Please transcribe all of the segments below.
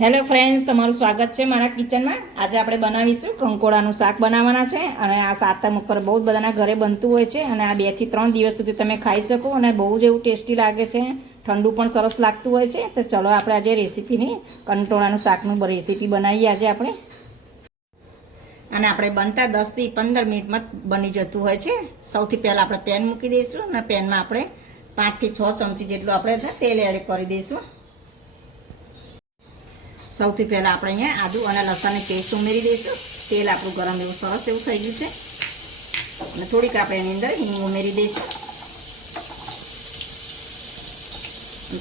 Hello friends, તમારું સ્વાગત છે મારા કિચનમાં. આજે આપણે બનાવીશું કંકોડાનું શાક બનાવવાના છે અને આ સાતમ ઉપર બહુ બધાના ઘરે બનતું હોય છે અને આ બેથી ત્રણ દિવસ સુધી તમે ખાઈ શકો અને બહુ જ એવું ટેસ્ટી લાગે છે. ઠંડુ પણ સરસ લાગતું હોય છે. તો ચલો આપણે આજે રેસીપીની કંટોળાનું શાકનું રેસીપી બનાવીએ આજે આપણે. અને આપણે બનતા દસથી પંદર મિનિટમાં બની જતું હોય છે. સૌથી પહેલાં આપણે પેન મૂકી દઈશું અને પેનમાં આપણે પાંચથી છ ચમચી જેટલું આપણે તેલ એડ કરી દઈશું. સૌથી પહેલાં આપણે અહીંયા આદુ અને લસણની પેસ્ટ ઉમેરી દઈશું. તેલ આપણું ગરમ એવું સરસ એવું થઈ ગયું છે. અને થોડીક આપણે એની અંદર હિંગ ઉમેરી દઈશું.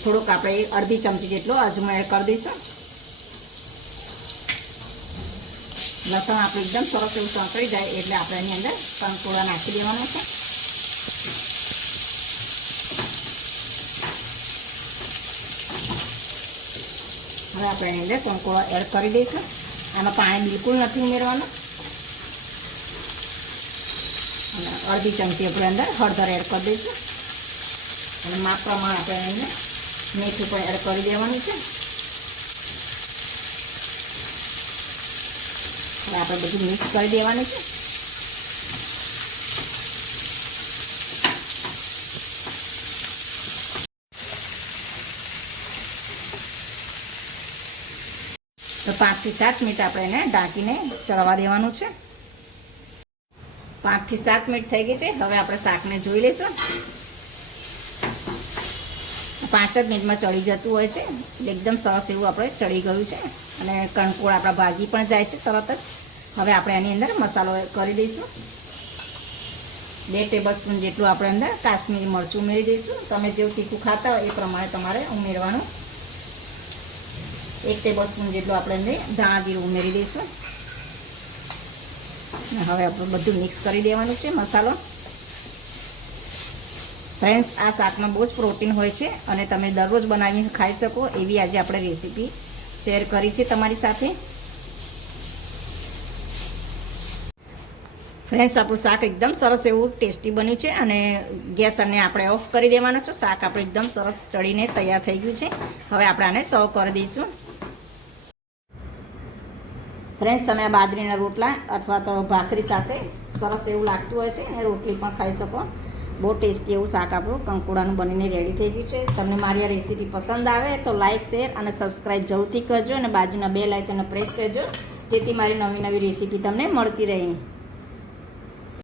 થોડુંક આપણે અડધી ચમચી જેટલો અજમો એડ કરી દઈશું. લસણ આપણું એકદમ સરસ એવું સંકળી જાય એટલે આપણે એની અંદર કંકોડા નાખી દેવાનું છે. હવે આપણે એની અંદર કંકોળો એડ કરી દઈશું. આમાં પાણી બિલકુલ નથી ઉમેરવાનું. અને અડધી ચમચી આપણે અંદર હળદર એડ કરી દઈશું. અને માપ પ્રમાણે આપણે એને મીઠું પણ એડ કરી દેવાનું છે. હવે આપણે બધું મિક્સ કરી દેવાનું છે. તો પાંચથી સાત મિનિટ આપણે એને ઢાંકીને ચડવા દેવાનું છે. પાંચથી સાત મિનિટ થઈ ગઈ છે. હવે આપણે શાકને જોઈ લઈશું. પાંચ જ મિનિટમાં ચડી જતું હોય છે. એકદમ સરસ એવું આપણે ચડી ગયું છે. અને કણકોળ આપણા ભાગી પણ જાય છે તરત જ. હવે આપણે એની અંદર મસાલો કરી દઈશું. બે ટેબલ જેટલું આપણે અંદર કાશ્મીરી મરચું ઉમેરી દઈશું. તમે જેવું તીખું ખાતા હોય એ પ્રમાણે તમારે ઉમેરવાનું એક ટેબલ સ્પૂન જેટલું આપણે અંદર ધાણા જીરું ઉમેરી દઈશું. હવે આપણે બધું મિક્સ કરી દેવાનું છે, મસાલો. ફ્રેન્ડ્સ, આ શાકમાં બહુ જ પ્રોટીન હોય છે અને તમે દરરોજ બનાવીને ખાઈ શકો એવી આજે આપણે રેસીપી શેર કરી છે તમારી સાથે. ફ્રેન્ડ્સ, આપણું શાક એકદમ સરસ એવું ટેસ્ટી બન્યું છે અને ગેસ અને આપણે ઓફ કરી દેવાનો છે. શાક આપણે એકદમ સરસ ચડીને તૈયાર થઈ ગયું છે. હવે આપણે આને સર્વ કરી દઈશું. ફ્રેન્ડ્સ તમે આ બાજરીના રોટલા અથવા તો ભાખરી સાથે સરસ એવું લાગતું હોય છે અને રોટલી પણ ખાઈ શકો. બહુ ટેસ્ટી એવું શાક આપણું કંકોડાનું બનીને રેડી થઈ ગયું છે. તમને મારી આ રેસીપી પસંદ આવે તો લાઇક શેર અને સબસ્ક્રાઈબ જરૂરથી કરજો અને બાજુના બે લાઇકને પ્રેસ કરજો, જેથી મારી નવી નવી રેસીપી તમને મળતી રહે.